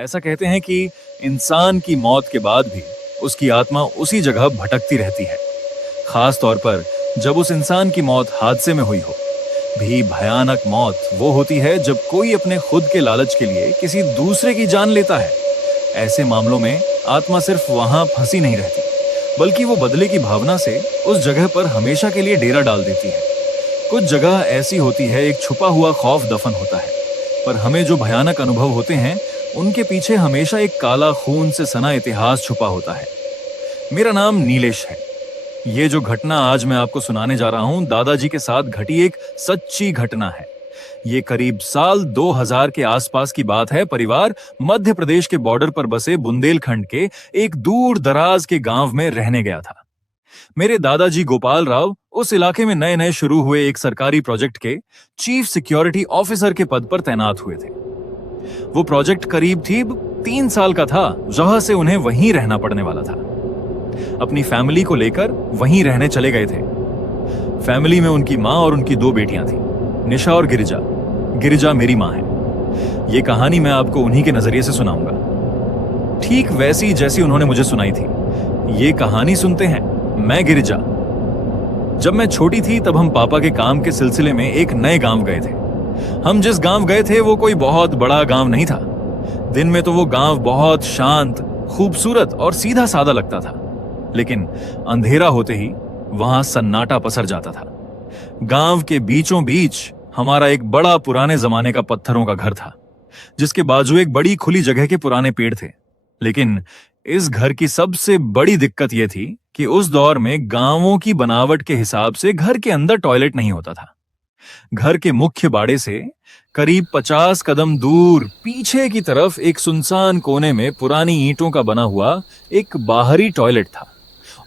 ऐसा कहते हैं कि इंसान की मौत के बाद भी उसकी आत्मा उसी जगह भटकती रहती है। खास तौर पर जब उस इंसान की मौत हादसे में हुई हो। भी भयानक मौत वो होती है जब कोई अपने खुद के लालच के लिए किसी दूसरे की जान लेता है। ऐसे मामलों में आत्मा सिर्फ वहां फंसी नहीं रहती, बल्कि वो बदले की भावना से उस जगह पर हमेशा के लिए डेरा डाल देती है। कुछ जगह ऐसी होती है, एक छुपा हुआ खौफ दफन होता है, पर हमें जो भयानक अनुभव होते हैं उनके पीछे हमेशा एक काला खून से सना इतिहास छुपा होता है। मेरा नाम नीलेश है। ये जो घटना आज मैं आपको सुनाने जा रहा हूं, दादाजी के साथ घटी एक सच्ची घटना है। ये करीब साल 2000 के आसपास की बात है। परिवार मध्य प्रदेश के बॉर्डर पर बसे बुंदेलखंड के एक दूर दराज के गांव में रहने गया था। मेरे दादाजी गोपाल राव उस इलाके में नए नए शुरू हुए एक सरकारी प्रोजेक्ट के चीफ सिक्योरिटी ऑफिसर के पद पर तैनात हुए थे। वो प्रोजेक्ट करीब थी 3 साल का था, जहां से उन्हें वहीं रहना पड़ने वाला था। अपनी फैमिली को लेकर वहीं रहने चले गए थे। फैमिली में उनकी माँ और उनकी 2 बेटियां थी, निशा और गिरिजा। गिरिजा मेरी माँ है। ये कहानी मैं आपको उन्हीं के नजरिए से सुनाऊंगा, ठीक वैसी जैसी उन्होंने मुझे सुनाई थी। ये कहानी सुनते हैं, मैं गिरिजा। जब मैं छोटी थी तब हम पापा के काम के सिलसिले में एक नए गांव गए थे। हम जिस गांव गए थे वो कोई बहुत बड़ा गांव नहीं था। दिन में तो वो गांव बहुत शांत, खूबसूरत और सीधा साधा लगता था, लेकिन अंधेरा होते ही वहां सन्नाटा पसर जाता था। गांव के बीचों बीच हमारा एक बड़ा पुराने जमाने का पत्थरों का घर था, जिसके बाजू एक बड़ी खुली जगह के पुराने पेड़ थे। लेकिन इस घर की सबसे बड़ी दिक्कत यह थी कि उस दौर में गांवों की बनावट के हिसाब से घर के अंदर टॉयलेट नहीं होता था। घर के मुख्य बाड़े से करीब 50 कदम दूर पीछे की तरफ एक सुनसान कोने में पुरानी ईंटों का बना हुआ एक बाहरी टॉयलेट था,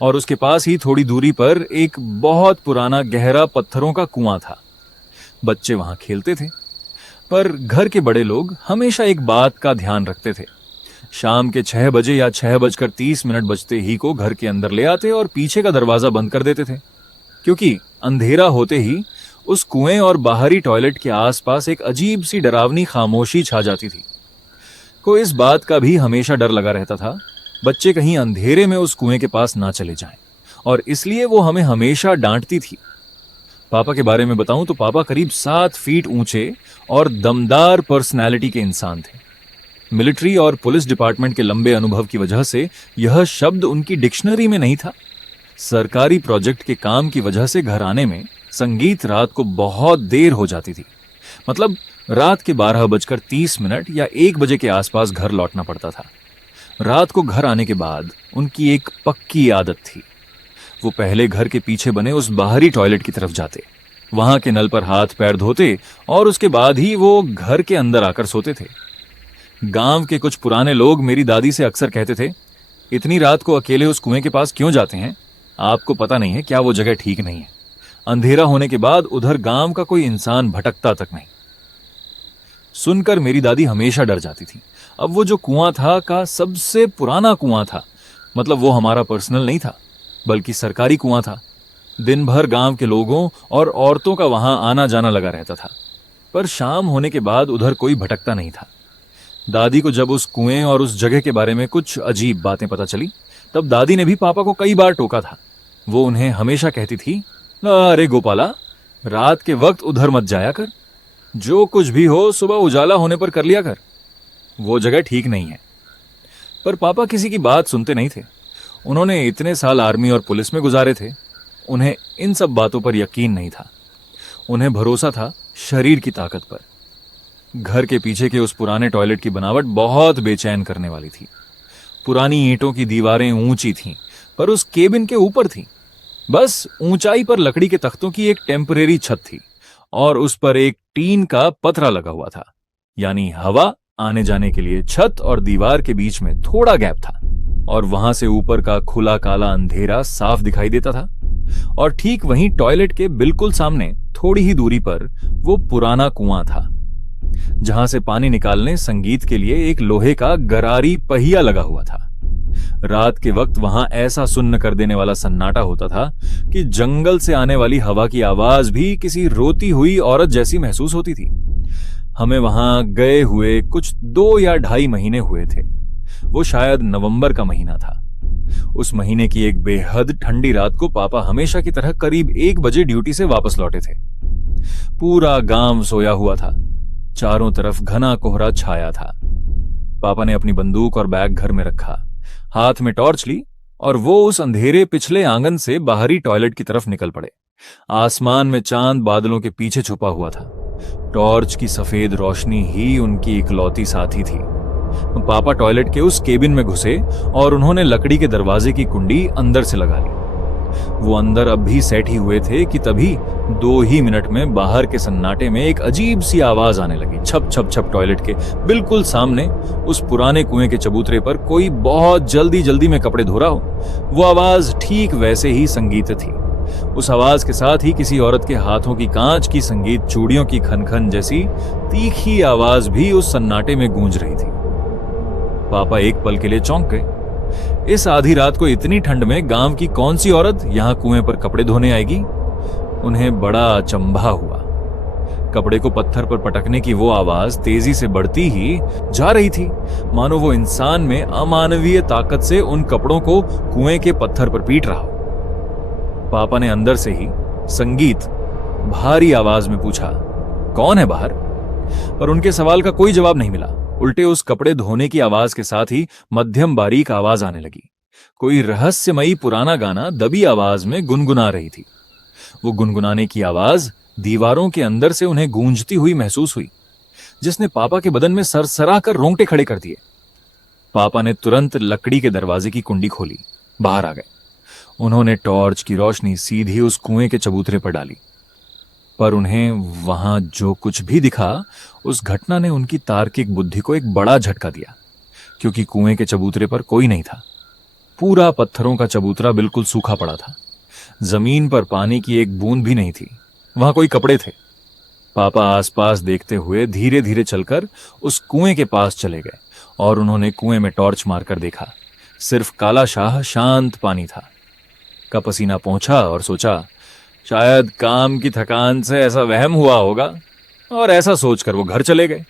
और उसके पास ही थोड़ी दूरी पर एक बहुत पुराना गहरा पत्थरों का कुआं था। बच्चे वहां खेलते थे, पर घर के बड़े लोग हमेशा एक बात का ध्यान रखते थे। शाम के 6 बजे या 6:30 बजते ही को घर के अंदर ले आते और पीछे का दरवाजा बंद कर देते थे, क्योंकि अंधेरा होते ही उस कुएं और बाहरी टॉयलेट के आसपास एक अजीब सी डरावनी खामोशी छा जाती थी। को इस बात का भी हमेशा डर लगा रहता था, बच्चे कहीं अंधेरे में उस कुएं के पास ना चले जाएं, और इसलिए वो हमें हमेशा डांटती थी। पापा के बारे में बताऊं तो पापा करीब 7 फीट ऊंचे और दमदार पर्सनैलिटी के इंसान थे। मिलिट्री और पुलिस डिपार्टमेंट के लंबे अनुभव की वजह से यह शब्द उनकी डिक्शनरी में नहीं था। सरकारी प्रोजेक्ट के काम की वजह से घर आने में संगीत रात को बहुत देर हो जाती थी। मतलब रात के 12:30 या 1 बजे के आसपास घर लौटना पड़ता था। रात को घर आने के बाद उनकी एक पक्की आदत थी। वो पहले घर के पीछे बने उस बाहरी टॉयलेट की तरफ जाते, वहां के नल पर हाथ पैर धोते और उसके बाद ही वो घर के अंदर आकर सोते थे। गांव के कुछ पुराने लोग मेरी दादी से अक्सर कहते थे, इतनी रात को अकेले उस कुएं के पास क्यों जाते हैं? आपको पता नहीं है क्या वो जगह ठीक नहीं है? अंधेरा होने के बाद उधर गांव का कोई इंसान भटकता तक नहीं। सुनकर मेरी दादी हमेशा डर जाती थी। अब वो जो कुआं था का सबसे पुराना कुआं था, मतलब वो हमारा पर्सनल नहीं था, बल्कि सरकारी कुआं था। दिन भर गांव के लोगों और औरतों का वहां आना जाना लगा रहता था, पर शाम होने के बाद उधर कोई भटकता नहीं था। दादी को जब उस कुएं और उस जगह के बारे में कुछ अजीब बातें पता चली, तब दादी ने भी पापा को कई बार टोका था। वो उन्हें हमेशा कहती थी, अरे गोपाला, रात के वक्त उधर मत जाया कर, जो कुछ भी हो सुबह उजाला होने पर कर लिया कर, वो जगह ठीक नहीं है। पर पापा किसी की बात सुनते नहीं थे। उन्होंने इतने साल आर्मी और पुलिस में गुजारे थे, उन्हें इन सब बातों पर यकीन नहीं था। उन्हें भरोसा था शरीर की ताकत पर। घर के पीछे के उस पुराने टॉयलेट की बनावट बहुत बेचैन करने वाली थी। पुरानी ईंटों की दीवारें ऊंची थीं, पर उस केबिन के ऊपर थीं। बस ऊंचाई पर लकड़ी के तख्तों की एक टेम्परेरी छत थी, और उस पर एक टीन का पतरा लगा हुआ था, यानी हवा आने जाने के लिए छत और दीवार के बीच में थोड़ा गैप था, और वहां से ऊपर का खुला काला अंधेरा साफ दिखाई देता था। और ठीक वहीं टॉयलेट के बिल्कुल सामने थोड़ी ही दूरी पर वो पुराना कुआं था, जहां से पानी निकालने संगीत के लिए एक लोहे का गरारी पहिया लगा हुआ था। रात के वक्त वहां ऐसा सुन्न कर देने वाला सन्नाटा होता था कि जंगल से आने वाली हवा की आवाज भी किसी रोती हुई औरत जैसी महसूस होती थी। हमें वहां गए हुए कुछ 2 या 2.5 महीने हुए थे। वो शायद नवंबर का महीना था। उस महीने की एक बेहद ठंडी रात को पापा हमेशा की तरह करीब 1 बजे ड्यूटी से वापस लौटे थे। पूरा गांव सोया हुआ था। चारों तरफ घना कोहरा छाया था। पापा ने अपनी बंदूक और बैग घर में रखा, हाथ में टॉर्च ली और वो उस अंधेरे पिछले आंगन से बाहरी टॉयलेट की तरफ निकल पड़े। आसमान में चांद बादलों के पीछे छुपा हुआ था। टॉर्च की सफेद रोशनी ही उनकी इकलौती साथी थी। पापा टॉयलेट के उस केबिन में घुसे और उन्होंने लकड़ी के दरवाजे की कुंडी अंदर से लगा ली। वो अंदर अब भी सेट ही हुए थे कि तभी 2 ही मिनट में बाहर के सन्नाटे में एक अजीब सी आवाज आने लगी। छप छप छप। टॉयलेट के बिल्कुल सामने उस पुराने कुएं के चबूतरे पर कोई बहुत जल्दी जल्दी में कपड़े धो रहा हो। वो आवाज ठीक वैसे ही संगीत थी। उस आवाज के साथ ही किसी औरत के हाथों की कांच की संगीत चूड़ियों की खनखन जैसी तीखी आवाज भी उस सन्नाटे में गूंज रही थी। पापा एक पल के लिए चौंक गए। इस आधी रात को इतनी ठंड में गांव की कौन सी औरत यहां कुएं पर कपड़े धोने आएगी? उन्हें बड़ा अचंभा हुआ। कपड़े को पत्थर पर पटकने की वो आवाज तेजी से बढ़ती ही जा रही थी, मानो वो इंसान में अमानवीय ताकत से उन कपड़ों को कुएं के पत्थर पर पीट रहा हो। पापा ने अंदर से ही संगीत भारी आवाज में पूछा, कौन है बाहर? पर उनके सवाल का कोई जवाब नहीं मिला। उल्टे उस कपड़े धोने की आवाज के साथ ही मध्यम बारीक आवाज आने लगी। कोई रहस्यमयी पुराना गाना दबी आवाज में गुनगुना रही थी। वो गुनगुनाने की आवाज दीवारों के अंदर से उन्हें गूंजती हुई महसूस हुई, जिसने पापा के बदन में सरसरा कर रोंगटे खड़े कर दिए। पापा ने तुरंत लकड़ी के दरवाजे की कुंडी खोली, बाहर आ गए। उन्होंने टॉर्च की रोशनी सीधी उस कुएं के चबूतरे पर डाली। पर उन्हें वहां जो कुछ भी दिखा, उस घटना ने उनकी तार्किक बुद्धि को एक बड़ा झटका दिया, क्योंकि कुएं के चबूतरे पर कोई नहीं था। पूरा पत्थरों का चबूतरा बिल्कुल सूखा पड़ा था। जमीन पर पानी की एक बूंद भी नहीं थी। वहां कोई कपड़े थे। पापा आसपास देखते हुए धीरे धीरे चलकर उस कुएं के पास चले गए और उन्होंने कुएं में टॉर्च मारकर देखा। सिर्फ काला शाह शांत पानी था। का पसीना पहुंचा और सोचा, शायद काम की थकान से ऐसा वहम हुआ होगा, और ऐसा सोचकर वो घर चले गए।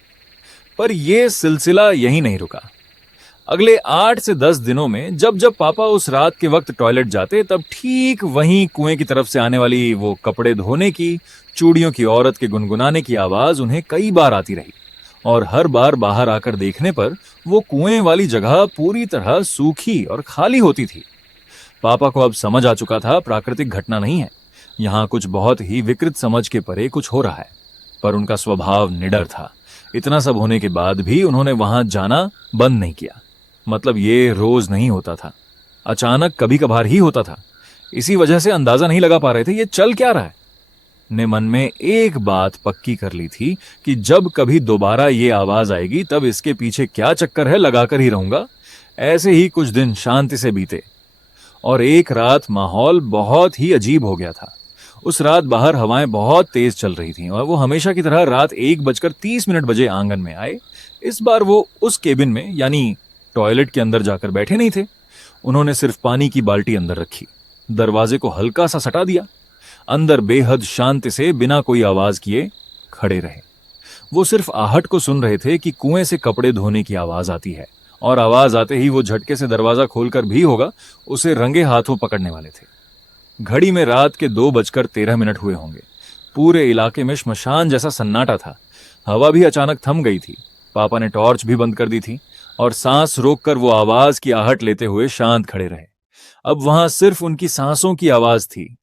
पर यह सिलसिला यहीं नहीं रुका। अगले 8 से 10 दिनों में जब जब पापा उस रात के वक्त टॉयलेट जाते, तब ठीक वहीं कुएं की तरफ से आने वाली वो कपड़े धोने की, चूड़ियों की औरत के गुनगुनाने की आवाज उन्हें कई बार आती रही। और हर बार बाहर आकर देखने पर वो कुएं वाली जगह पूरी तरह सूखी और खाली होती थी। पापा को अब समझ आ चुका था, प्राकृतिक घटना नहीं है, यहां कुछ बहुत ही विकृत समझ के परे कुछ हो रहा है। पर उनका स्वभाव निडर था। इतना सब होने के बाद भी उन्होंने वहां जाना बंद नहीं किया। मतलब ये रोज नहीं होता था, अचानक कभी कभार ही होता था। इसी वजह से अंदाजा नहीं लगा पा रहे थे ये चल क्या रहा है। ने मन में एक बात पक्की कर ली थी कि जब कभी दोबारा ये आवाज आएगी तब इसके पीछे क्या चक्कर है लगाकर ही रहूंगा। ऐसे ही कुछ दिन शांति से बीते और एक रात माहौल बहुत ही अजीब हो गया था। उस रात बाहर हवाएं बहुत तेज चल रही थीं और वो हमेशा की तरह रात 1:30 बजे आंगन में आए। इस बार वो उस केबिन में यानी टॉयलेट के अंदर जाकर बैठे नहीं थे। उन्होंने सिर्फ पानी की बाल्टी अंदर रखी, दरवाजे को हल्का सा सटा दिया, अंदर बेहद शांति से बिना कोई आवाज किए खड़े रहे। वो सिर्फ आहट को सुन रहे थे कि कुएं से कपड़े धोने की आवाज आती है, और आवाज आते ही वो झटके से दरवाजा खोलकर भी होगा उसे रंगे हाथों पकड़ने वाले थे। घड़ी में रात के 2:13 हुए होंगे। पूरे इलाके में श्मशान जैसा सन्नाटा था। हवा भी अचानक थम गई थी। पापा ने टॉर्च भी बंद कर दी थी और सांस रोककर वो आवाज की आहट लेते हुए शांत खड़े रहे। अब वहां सिर्फ उनकी सांसों की आवाज थी।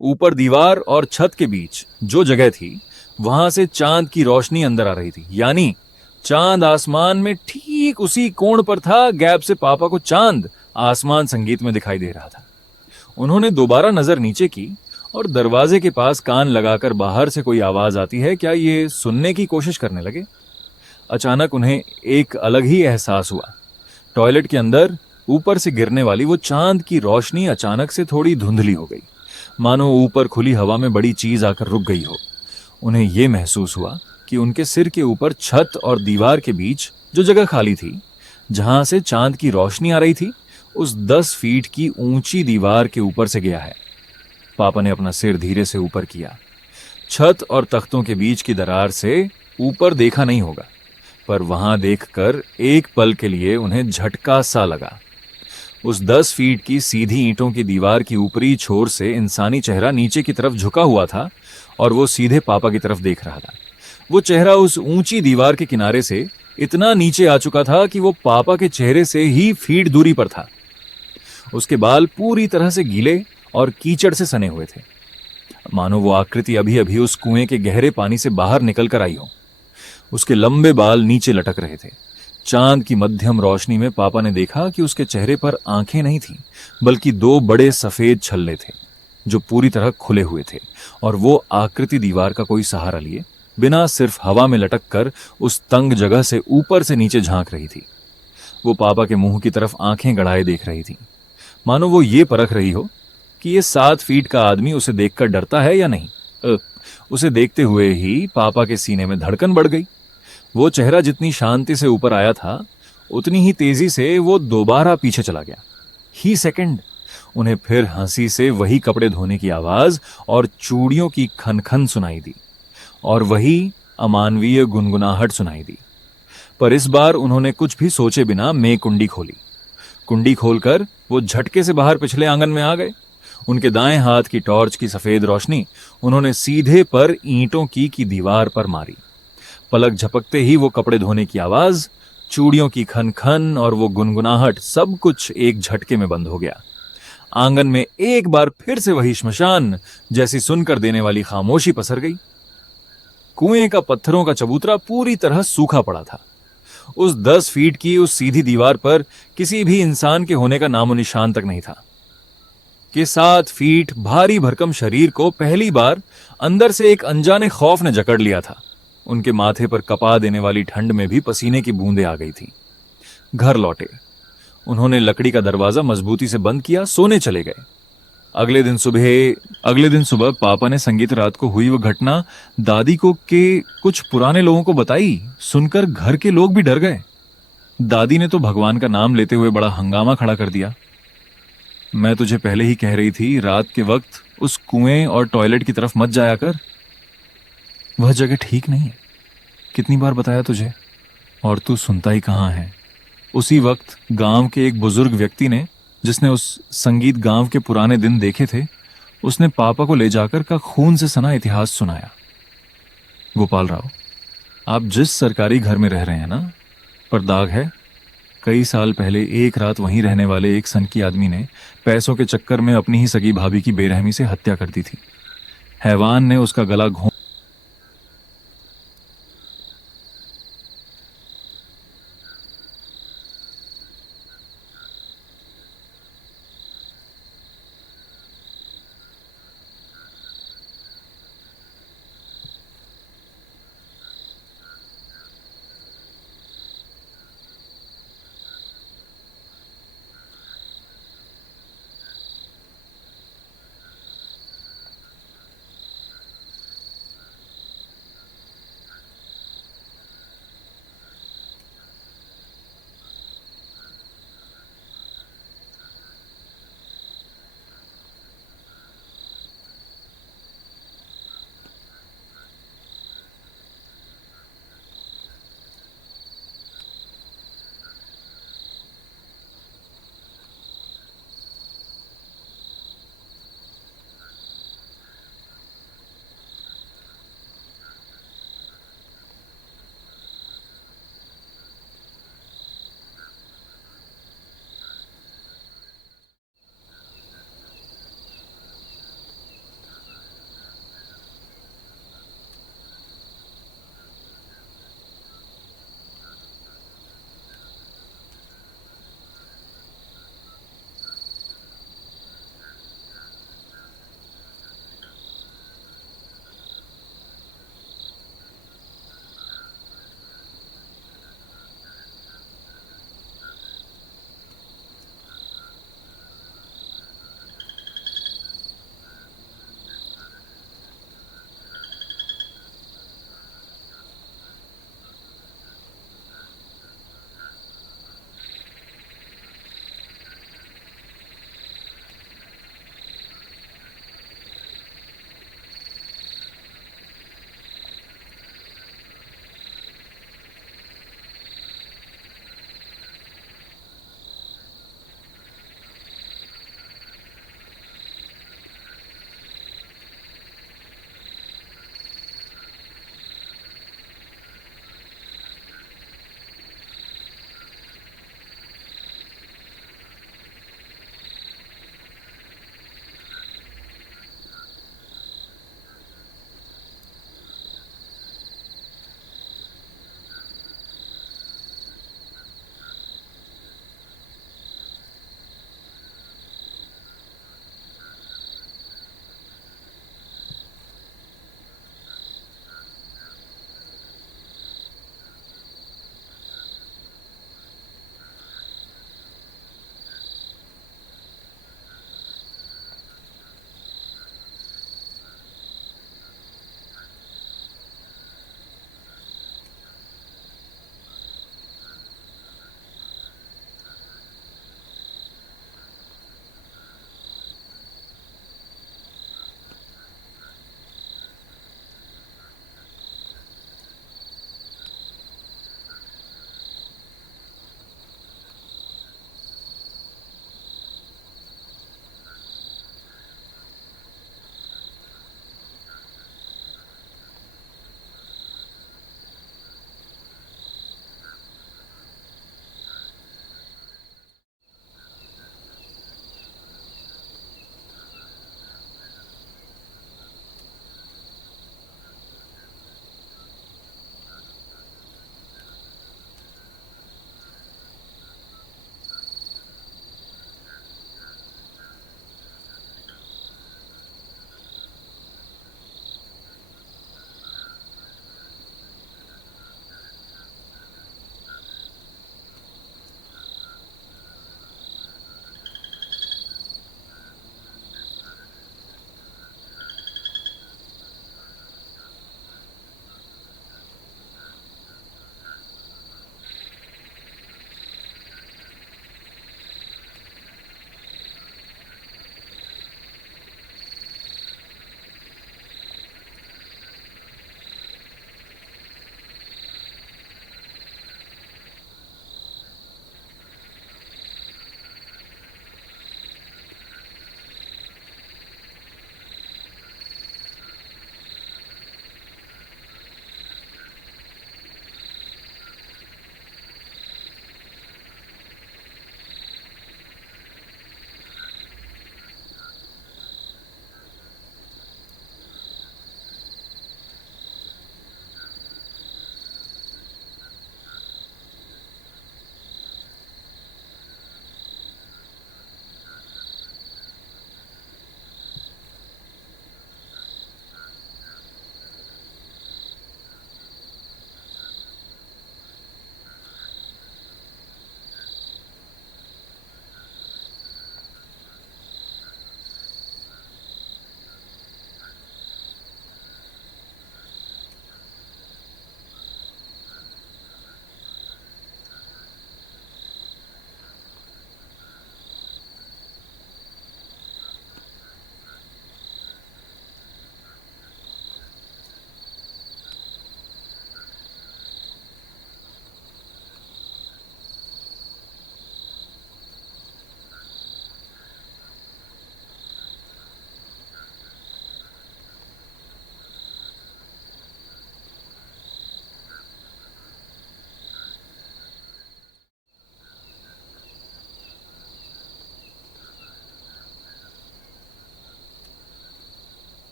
ऊपर दीवार और छत के बीच जो जगह थी, वहां से चांद की रोशनी अंदर आ रही थी। यानी चांद आसमान में ठीक उसी कोण पर था गैप से पापा को चांद आसमान संगीत में दिखाई दे रहा था। उन्होंने दोबारा नजर नीचे की और दरवाजे के पास कान लगाकर बाहर से कोई आवाज आती है क्या ये सुनने की कोशिश करने लगे। अचानक उन्हें एक अलग ही एहसास हुआ। टॉयलेट के अंदर ऊपर से गिरने वाली वो चांद की रोशनी अचानक से थोड़ी धुंधली हो गई, मानो ऊपर खुली हवा में बड़ी चीज आकर रुक गई हो। उन्हें यह महसूस हुआ कि उनके सिर के ऊपर छत और दीवार के बीच जो जगह खाली थी, जहां से चांद की रोशनी आ रही थी, उस 10 फीट की ऊंची दीवार के ऊपर से गया है। पापा ने अपना सिर धीरे से ऊपर किया। छत और तख्तों के बीच की दरार से ऊपर देखा नहीं होगा, पर वहां देखकर एक पल के लिए उन्हें झटका सा लगा। उस 10 फीट की सीधी ईंटों की दीवार की ऊपरी छोर से इंसानी चेहरा नीचे की तरफ झुका हुआ था और वो सीधे पापा की तरफ देख रहा था। वो चेहरा उस ऊंची दीवार के किनारे से इतना नीचे आ चुका था कि वो पापा के चेहरे से ही फीट दूरी पर था। उसके बाल पूरी तरह से गीले और कीचड़ से सने हुए थे, मानो वो आकृति अभी अभी उस कुएं के गहरे पानी से बाहर निकल कर आई हो। उसके लंबे बाल नीचे लटक रहे थे। चांद की मध्यम रोशनी में पापा ने देखा कि उसके चेहरे पर आंखें नहीं थीं, बल्कि 2 बड़े सफेद छल्ले थे जो पूरी तरह खुले हुए थे, और वो आकृति दीवार का कोई सहारा लिए बिना सिर्फ हवा में लटक कर उस तंग जगह से ऊपर से नीचे झांक रही थी। वो पापा के मुंह की तरफ आंखें गड़ाए देख रही थी, मानो वो ये परख रही हो कि ये 7 फीट का आदमी उसे देखकर डरता है या नहीं। उसे देखते हुए ही पापा के सीने में धड़कन बढ़ गई। वो चेहरा जितनी शांति से ऊपर आया था, उतनी ही तेजी से वो दोबारा पीछे चला गया। ही सेकंड उन्हें फिर हंसी से वही कपड़े धोने की आवाज और चूड़ियों की खनखन सुनाई दी, और वही अमानवीय गुनगुनाहट सुनाई दी। पर इस बार उन्होंने कुछ भी सोचे बिना मेज कुंडी खोली। कुंडी खोलकर वो झटके से बाहर पिछले आंगन में आ गए। उनके दाएं हाथ की टॉर्च की सफेद रोशनी उन्होंने सीधे पर ईंटों की दीवार पर मारी। पलक झपकते ही वो कपड़े धोने की आवाज, चूड़ियों की खनखन और वो गुनगुनाहट सब कुछ एक झटके में बंद हो गया। आंगन में एक बार फिर से वही श्मशान जैसी सुनकर देने वाली खामोशी पसर गई। कुएं का पत्थरों का चबूतरा पूरी तरह सूखा पड़ा था। उस 10 फीट की उस सीधी दीवार पर किसी भी इंसान के होने का नामो निशान तक नहीं था। कि 7 फीट भारी भरकम शरीर को पहली बार अंदर से एक अनजाने खौफ ने जकड़ लिया था। उनके माथे पर कपा देने वाली ठंड में भी पसीने की बूंदें आ गई थी। घर लौटे, उन्होंने लकड़ी का दरवाजा मजबूती से बंद किया, सोने चले गए। अगले दिन सुबह पापा ने संगीत रात को हुई वो घटना दादी को के कुछ पुराने लोगों को बताई। सुनकर घर के लोग भी डर गए। दादी ने तो भगवान का नाम लेते हुए बड़ा हंगामा खड़ा कर दिया। मैं तुझे पहले ही कह रही थी, रात के वक्त उस कुएं और टॉयलेट की तरफ मत जाया कर। वह जगह ठीक नहीं है, कितनी बार बताया तुझे, और तू सुनता ही कहाँ है। उसी वक्त गांव के एक बुजुर्ग व्यक्ति ने, जिसने उस संगीत गांव के पुराने दिन देखे थे, उसने पापा को ले जाकर का खून से सना इतिहास सुनाया। गोपाल राव, आप जिस सरकारी घर में रह रहे हैं ना, पर दाग है। कई साल पहले एक रात वहीं रहने वाले एक सनकी आदमी ने पैसों के चक्कर में अपनी ही सगी भाभी की बेरहमी से हत्या कर दी थी। हैवान ने उसका गला घोंट